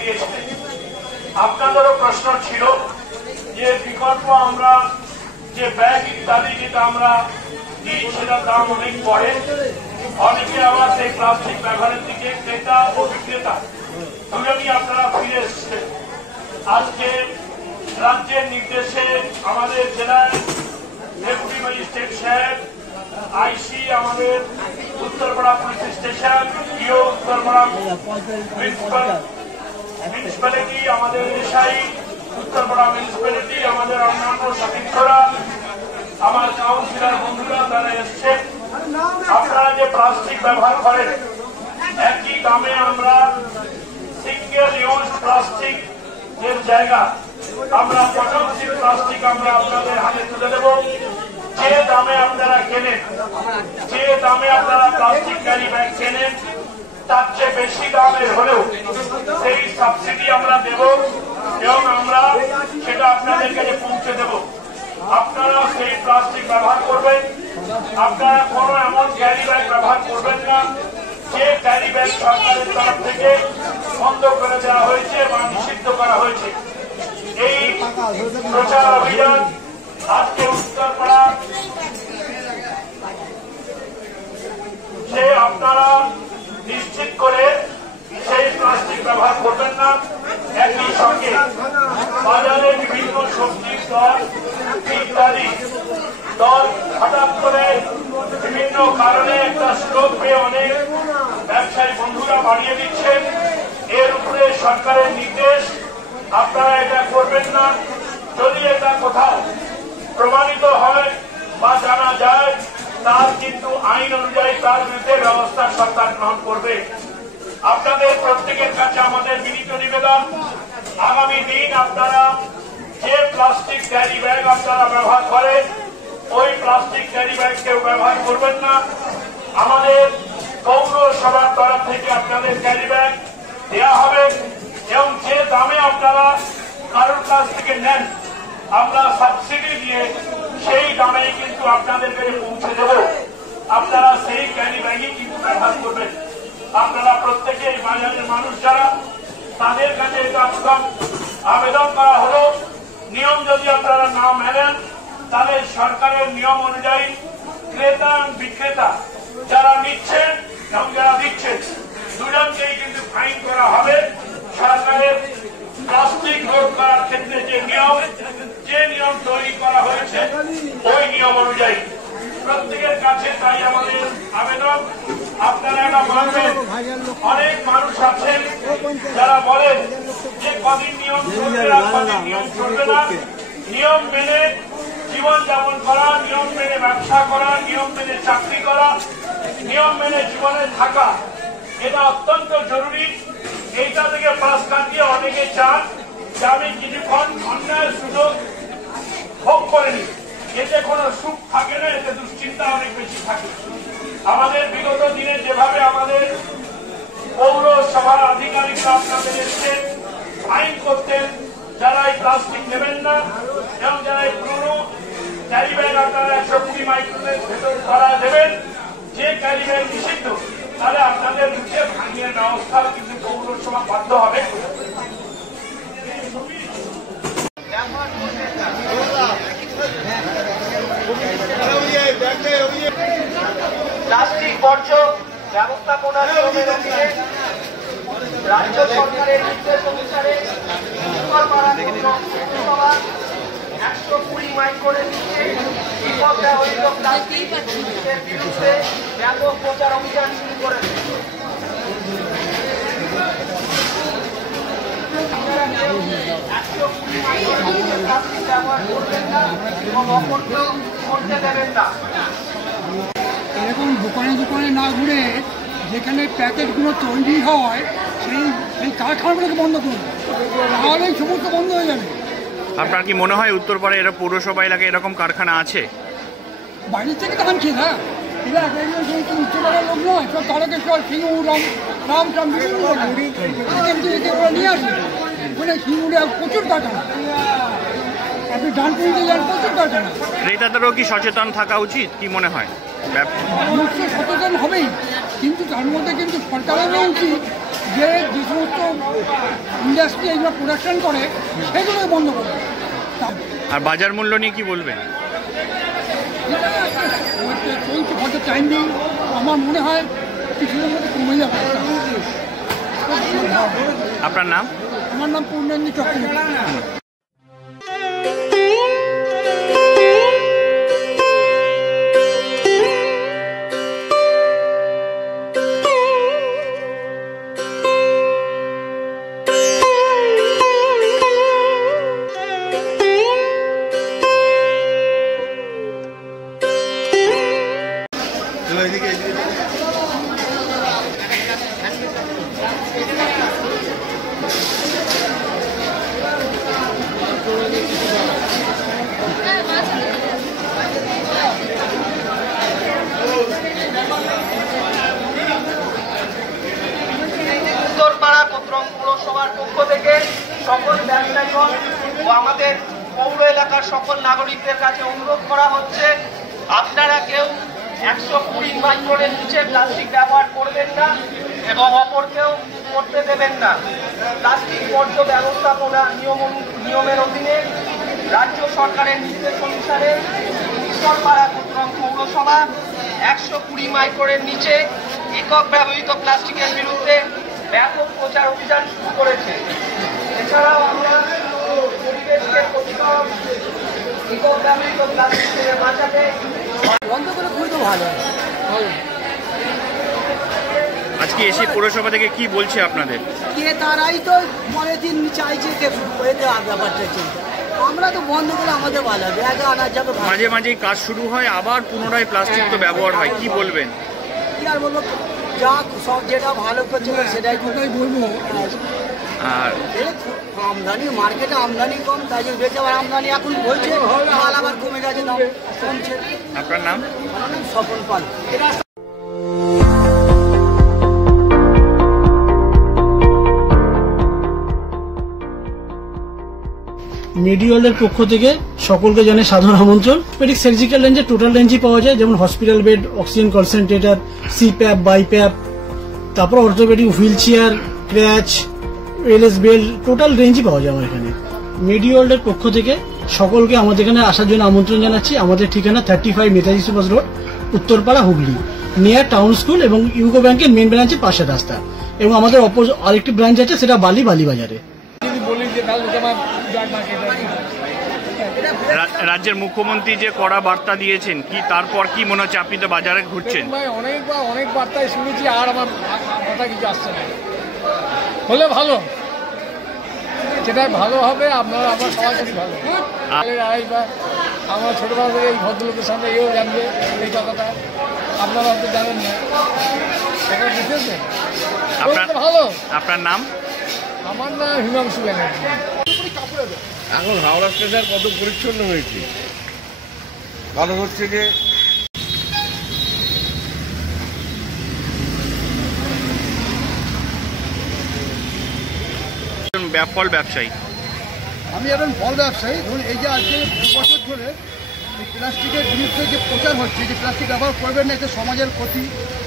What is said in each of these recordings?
দিয়ে দিয়েছিলেন। আপনাদেরও প্রশ্ন ছিল যে বিকল্প আমরা যে ব্যাগ ইত্যাদি যেটা আমরা দিই সেটার দাম অনেক পড়ে, অনেকে আবার সেই প্লাস্টিক ব্যবহারের দিকে ক্রেতা ও বিক্রেতা দুজনই আপনারা ফিরে এসছেন। আজকে রাজ্যের নির্দেশে আমাদের জেলার ডেপুটি ম্যাজিস্ট্রেট সাহেব, আইসি আমাদের উত্তরপাড়া পুলিশ স্টেশন, ইও উত্তরপাড়া মিউনিসিপ্যালিটি, আমাদের এসআই উত্তরপাড়া মিউনিসিপ্যালিটি, আমাদের অন্যান্য সদস্যরা, আমার কাউন্সিলর বন্ধুরা তারা এসছেন। আপনারা যে প্লাস্টিক ব্যবহার করেন, একই দামে আমরা সিঙ্গেল ইউজ প্লাস্টিক এর জায়গা আমরা পচনশীল প্লাস্টিক আমরা আপনাদের হাতে তুলে দেব। যে দামে আপনারা কেনেন, যে দামে আপনারা প্লাস্টিক ক্যারি ব্যাগ কেনেন, তার চেয়ে বেশি দামের হলেও সেই সাবসিডি আমরা দেব এবং আমরা সেটা আপনাদের কাছে পৌঁছে দেব। আপনারা সেই প্লাস্টিক ব্যবহার করবেন। আপনারা কোনো এমন ক্যারি ব্যাগ ব্যবহার করবেন না যে ক্যারি ব্যাগ সরকারের তরফ থেকে বন্ধ করে দেওয়া হয়েছে বা নিষিদ্ধ করা হয়েছে। এই প্রচার অভিযান আজকে উত্তরপাড়া সে আপনারা নিশ্চিত করে সেই প্লাস্টিক ব্যবহার করবেন না। একই সঙ্গে বাজারে বিভিন্ন সবজির দর ইত্যাদি দর হঠাৎ করে বিভিন্ন কারণে একটা স্লোপ পেয়ে অনেক ব্যবসায়ী বন্ধুরা বাড়িয়ে দিচ্ছেন। এর উপরে সরকারের নির্দেশ, আপনারা এটা করবেন না। যদি এটা কোথাও প্রমাণিত হয় বা জানা যায়, তার কিন্তু আইন অনুযায়ী তার বিরুদ্ধে ব্যবস্থা সরকার গ্রহণ করবে। আপনাদের প্রত্যেকের কাছে আমাদের বিনীত নিবেদন, আগামী দিন আপনারা যে প্লাস্টিক ক্যারি ব্যাগ আপনারা ব্যবহার করেন, ওই প্লাস্টিক ক্যারি ব্যাগ কেউ ব্যবহার করবেন না। আমাদের পৌরসভার তরফ থেকে আপনাদের ক্যারি ব্যাগ দেওয়া হবে এবং যে দামে আপনারা কারোর কাছ থেকে নেন, আমরা সাবসিডি দিয়ে সেই দামে কিন্তু আপনাদের কাছে পৌঁছে দেব। আপনারা সেই ক্যারি ব্যাগই কিন্তু ব্যবহার করবেন। আপনারা প্রত্যেকে এই বাজারের মানুষ যারা, তাদের কাছে এটা প্রথম আবেদন করা হলো, নিয়ম যদি আপনারা না মেনেন তাহলে সরকারের নিয়ম অনুযায়ী ক্রেতা এবং বিক্রেতা যারা নিচ্ছেন এবং যারা দিচ্ছেন দুজনকেই কিন্তু ফাইন করা হবে। সরকারের প্লাস্টিক রোধ করার ক্ষেত্রে যে নিয়ম তৈরি করা হয়েছে ওই নিয়ম অনুযায়ী প্রত্যেকের কাছে তাই আমাদের আবেদন, আপনারা এটা মানবেন। অনেক মানুষ আছেন যারা বলেন যে কদিন নিয়ম চলবে না, কদিন নিয়ম চলবে না। নিয়ম মেনে জীবন যাপন করা, নিয়ম মেনে ব্যবসা করা, নিয়ম মেনে চাকরি করা, নিয়ম মেনে জীবনে থাকা, এটা অত্যন্ত জরুরি। এইটা থেকে পাশ কাটিয়ে অনেকে চান যে আমি কিছুক্ষণ অন্যায় সুযোগ ভোগ করিনি, এতে কোনো সুখ থাকে না, এতে দুশ্চিন্তা অনেক বেশি থাকে। আমাদের বিগত দিনে যেভাবে আমাদের পৌরসভার আধিকারিকরা আপনাদের এসছেন ফাইন করতেন, যারা এই প্লাস্টিক নেবেন না এবং যারা এই পুরনো ক্যারি ব্যাগ আপনারা 120 মাইক্রনের ভেতর করা দেবেন, যে ক্যারি ব্যাগ নিষিদ্ধ, তাহলে আপনাদের নিচে ভাঙিয়ে ব্যবস্থা কিন্তু পৌরসভা বাধ্য হবে। প্লাস্টিক বর্জ্য ব্যবস্থাপনার নিয়মের অধীনে রাজ্য সরকারের নির্দেশ অনুসারে উত্তরপাড়া পৌরসভা 120 মাইক্রনের নিচে বিপদ ব্যবহৃত প্লাস্টিকের বিরুদ্ধে ব্যাপক প্রচার অভিযান শুরু করেছে। আপনারা কেউ 120 মাইক্রনের নিচে প্লাস্টিক ব্যবহার করবেন না এবং অপরকেও করতে দেবেন না। এরকম দোকানে দোকানে না ঘুরে যেখানে প্যাকেটগুলো তৈরি হয় সেই কারখানাগুলোকে বন্ধ করুন, তাহলেই সমস্ত বন্ধ হয়ে যাবে। আপনার কি মনে হয় উত্তরপাড়া এরা পৌরসভা এলাকায় এরকম কারখানা আছে? বাইরের থেকে তো আনছে না, এরা উত্তরপাড়ার লোক নয়, সব তারকেশ্বর, সিঙ্গুর, রামটাম বিভিন্ন ওরা নিয়ে আসে। ওখানে সিঙ্গুরে প্রচুর কারখানা, আপনি ডান পুলিশে যান প্রচুর কারখানা। ক্রেতাদেরও কি সচেতন থাকা উচিত কি মনে হয়? অবশ্যই সচেতন হবেই, কিন্তু তার মধ্যে কিন্তু সরকারেরও উচিত যে যে সমস্ত ইন্ডাস্ট্রি এগুলো প্রোডাকশন করে সেগুলোই বন্ধ করবে। আর বাজার মূল্য নিয়ে কি বলবেন? চলছে হয়তো টাইম দিন, আমার মনে হয় কিছুদিনের মধ্যে কমে যাবে। আপনার নাম? আমার নাম পূর্ণেন্দু চক্রবর্তী। উত্তরপাড়া কোতরং পৌরসভার পক্ষ থেকে সকল ব্যবসায়ীগণ ও আমাদের পৌর এলাকার সকল নাগরিকদের কাছে অনুরোধ করা হচ্ছে, আপনারা কেউ 120 মাইক্রনের নিচে প্লাস্টিক ব্যবহার করবেন না এবং অপরকেও করতে দেবেন না। প্লাস্টিক বর্জ্য ব্যবস্থাপনা নিয়মের অধীনে রাজ্য সরকারের নির্দেশ অনুসারে উত্তরপাড়া কোতরং পৌরসভা 120 মাইক্রনের নিচে একক ব্যবহৃত প্লাস্টিকের বিরুদ্ধে ব্যাপক প্রচার অভিযান শুরু করেছে। এছাড়াও আমরা পরিবেশকে ক্ষতিকর একক ব্যবহৃত প্লাস্টিক থেকে বাঁচাতে বন্ধ করে খুবই তো ভালো। আজকে এসে পৌরসভা থেকে কি বলছে আপনাদের? কে তারাই তো পরের দিন চাইছে যে এতে ব্যাপারটা চলছে, আমরা তো বন্ধ করে আমাদের ভালো হবে, আগে আনার যাবে। মাঝে মাঝেই কাজ শুরু হয়, আবার পুনরায় প্লাস্টিক তো ব্যবহার হয়, কি বলবেন? কি আর বলবো, যা সব যেটা ভালো করছে সেটাই কোথায় বলবো। আর আমদানি মার্কেটে আমদানি কম, তাই জন্য বেশি আবার আমদানি এখন হয়েছে, মাল আবার কমে গেছে, দাম কমছে। আপনার নাম? আমার নাম সফল পাল। মেডিওয়ালের পক্ষ থেকে সকলকে জানাই সাধারণ আমন্ত্রণ। পেডিক সার্জিক্যাল রেঞ্জে টোটাল রেঞ্জই পাওয়া যায়, যেমন hospital bed, oxygen concentrator, CPAP, BiPAP, তারপর orthopaedic wheelchair, crutch, LS belt, total রেঞ্জই পাওয়া যায় আমার এখানে। মেডিওয়ালের পক্ষ থেকে সকলকে আমাদের এখানে আসার জন্য আমন্ত্রণ জানাচ্ছি। আমাদের ঠিকানা 35 Netaji Subhash road, Uttarpara, Hooghly, near town school এবং ইউকো ব্যাংকের মেন ব্রাঞ্চের পাশের রাস্তা। এবং আমাদের আরেকটি ব্রাঞ্চ আছে, সেটা বালিবাজারে। রাজ্যের মুখ্যমন্ত্রী যে কড়া বার্তা দিয়েছেন, কি তারপর কি মনে হচ্ছে? আপনি তো বাজারে ঘুরছেন। অনেক বার্তায় শুনেছি, আর আমার কথা কিছু আসছে না। হলে ভালো, যেটা ভালো হবে আপনারা আমার সবার কাছে ভালো। আমরা ছোটবেলা থেকে এই ভদ্রলোকের সামনে এও জানবে এই কথাটা, আপনারা হয়তো জানেন না, সেটা বুঝেছেন ভালো। আপনার নাম? আমার নাম হিমাংশু ব্যানার্জি। এখন হাওড়া স্টেশন কত পরিচ্ছন্ন হয়েছে, কারণ হচ্ছে যে ফল ব্যবসায়ী। আমি একজন ফল ব্যবসায়ী। ধরুন এই যে আজকে 2 বছর ধরে এই প্লাস্টিকের বিরুদ্ধে যে প্রচার হচ্ছে, যে প্লাস্টিক ব্যবহার করবেন না, এতে সমাজের ক্ষতি,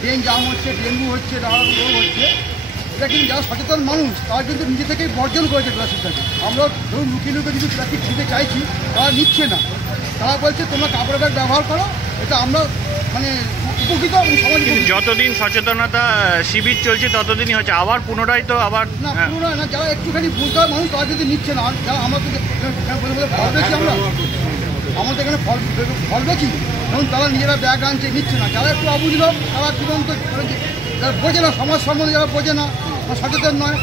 ড্রেন জাম হচ্ছে, ডেঙ্গু হচ্ছে, নানা রোগ হচ্ছে, এটা কিন্তু যারা সচেতন মানুষ তারা কিন্তু নিজে থেকেই বর্জন করেছে প্লাস্টিকটাকে। আমরা ধরুন লুকিয়ে লুকিয়ে যদি প্লাস্টিক ছিঁড়তে চাইছি, তারা নিচ্ছে না, তারা বলছে তোমরা কাপড়ের ব্যাগ ব্যবহার করো, এটা আমরা মানে উপকৃত এবং সমাজ। যতদিন সচেতনতা শিবির চলছে ততদিনই হচ্ছে, আবার পুনরায় তো আবার না, পুনরায় না, যারা একটুখানি বুঝতে হয় মানুষ তারা যদি নিচ্ছে না। যারা আমরা তো ফল বেশি, আমাদের এখানে ফল বেশি, ধরুন তারা নিজেরা ব্যাগ আনছে, নিচ্ছে না। যারা একটু অবুঝ লোক, তারা তুরন্ত যারা বোঝে না, সমাজ সম্বন্ধে যারা বোঝে না, সচেতন নয়,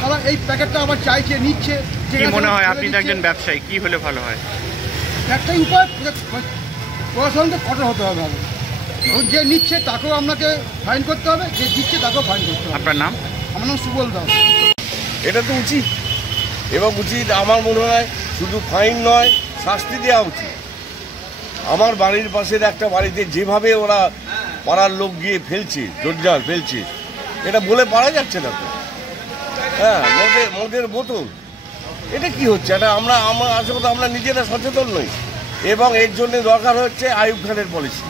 তারা এই প্যাকেটটা আবার চাইছে, নিচ্ছে। কি মনে হয়, আপনি তো একজন ব্যবসায়ী, কি হলে ভালো হয়? একটাই উপায়, প্রশাসনকে কঠোর হতে হবে। যে নিচ্ছে তাকেও আপনাকে ফাইন করতে হবে, যে দিচ্ছে তাকেও ফাইন করতে হবে। আপনার নাম? আমার নাম সুবল দাস। এটা তো উচিত, এবং উচিত আমার মনে হয় শুধু ফাইন নয়, শাস্তি দেওয়া উচিত। আমার বাড়ির পাশের একটা বাড়িতে যেভাবে ওরা পাড়ার লোক গিয়ে ফেলছে, জঞ্জাল ফেলছে, এটা বলে পারা যাচ্ছে না তো। হ্যাঁ, মদের বোতল এটা কি হচ্ছে? এটা আমরা আসলে কথা আমরা নিজেরা সচেতন নই, এবং এর জন্য দরকার হচ্ছে আইয়ুব খানের পলিসি।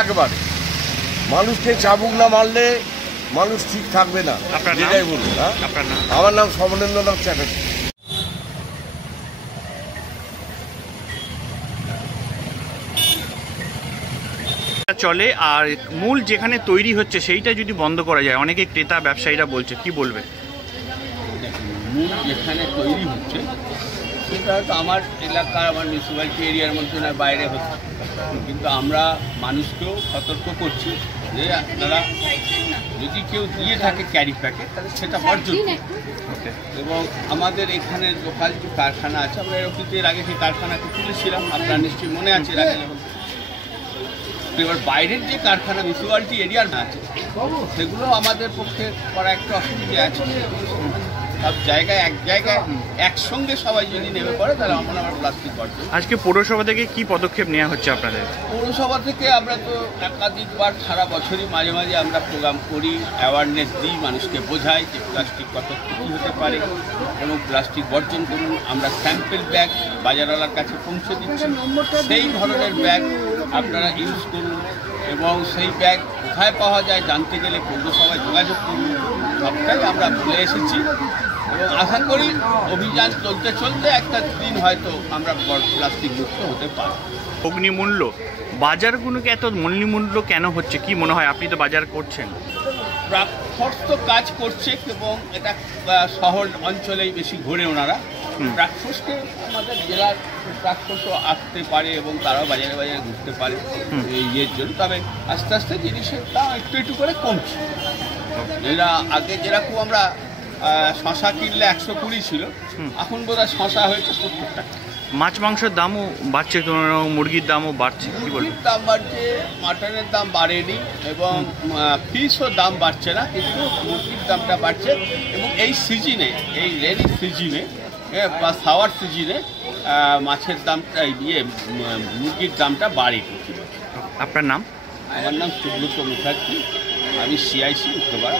একবারে মানুষকে চাবুক না মারলে মানুষ ঠিক থাকবে না, যেটাই বলুন। আমার নাম সমরেন্দ্রনাথ চ্যাটার্জি। চলে আর মূল যেখানে তৈরি হচ্ছে সেইটা যদি বন্ধ করা যায়, অনেকে ক্রেতা ব্যবসায়ীরা বলছে, কি বলবে? মূল যেখানে তৈরি হচ্ছে সেটা হয়তো আমার এলাকার, আমার মিউনিসিপ্যালিটি এরিয়ার মধ্যে না, বাইরে হচ্ছে, কিন্তু আমরা মানুষকেও সতর্ক করছি যে আপনারা যদি কেউ দিয়ে থাকে ক্যারি প্যাকেট তাহলে সেটা বর্জন করুন। এবং আমাদের এখানে লোকাল যে কারখানা আছে, আমরা এর আগে সেই কারখানাকে তুলেছিলাম, আপনার নিশ্চয়ই মনে আছে এর আগে যখন। এবার বাইরের যে কারখানা মিউনিসিপ্যালিটি এরিয়ার না আছে সেগুলো আমাদের পক্ষে করা একটা অসুবিধা আছে। সব জায়গায় এক জায়গায় একসঙ্গে সবাই যদি নেমে পড়ে তাহলে আমরা প্লাস্টিক বর্জন। আজকে পৌরসভা থেকে কি পদক্ষেপ নেওয়া হচ্ছে আপনাদের? পৌরসভা থেকে আমরা তো একাধিকবার সারা বছরই মাঝে মাঝে আমরা প্রোগ্রাম করি, অ্যাওয়ারনেস দিই, মানুষকে বোঝাই যে প্লাস্টিক কত ক্ষতি হতে পারে এবং প্লাস্টিক বর্জন করুন। আমরা স্যাম্পেল ব্যাগ বাজারওয়ালার কাছে পৌঁছে দিচ্ছি, সেই ধরনের ব্যাগ আপনারা ইউজ করুন এবং সেই ব্যাগ কোথায় পাওয়া যায় জানতে গেলে পৌরসভায় যোগাযোগ করুন। সবটাই আমরা বলে এসেছি এবং আশা করি অভিযান চলতে চলতে একটা দিন হয়তো আমরা প্লাস্টিক মুক্ত হতে পারি। অগ্নিমূল্য বাজারগুলোকে এত মূল্যমূল্য কেন হচ্ছে, কি মনে হয়? আপনি তো বাজার করছেন। ট্রাকফোর্স তো কাজ করছে এবং এটা শহর অঞ্চলেই বেশি ঘোরে ওনারা। ট্রাকফোর্সকে আমাদের জেলার ট্রাকফোর্সও আসতে পারে এবং তারাও বাজারে বাজারে ঘুরতে পারে ইয়ের জন্য। তবে আস্তে আস্তে জিনিসের দাম একটু একটু করে কমছে। এরা আগে যেরকম আমরা শশা কিনলে 120 ছিল, এখন বোধহয় শশা হয়েছে 70 টাকা। মাছ মাংসের দামও বাড়ছে, মুরগির দামও বাড়ছে, কি বলবো? মুরগির দাম বাড়ছে, মাটনের দাম বাড়েনি এবং ফিশও দাম বাড়ছে না, কিন্তু মুরগির দামটা বাড়ছে। এবং এই সিজনে, এই রেনি সিজনে বা সাওয়ার সিজনে মাছের দামটা মুরগির দামটা বাড়ে। আপনার নাম? আমার নাম সুব্রত মুখার্জি, আমি CIC উত্তরপাড়া।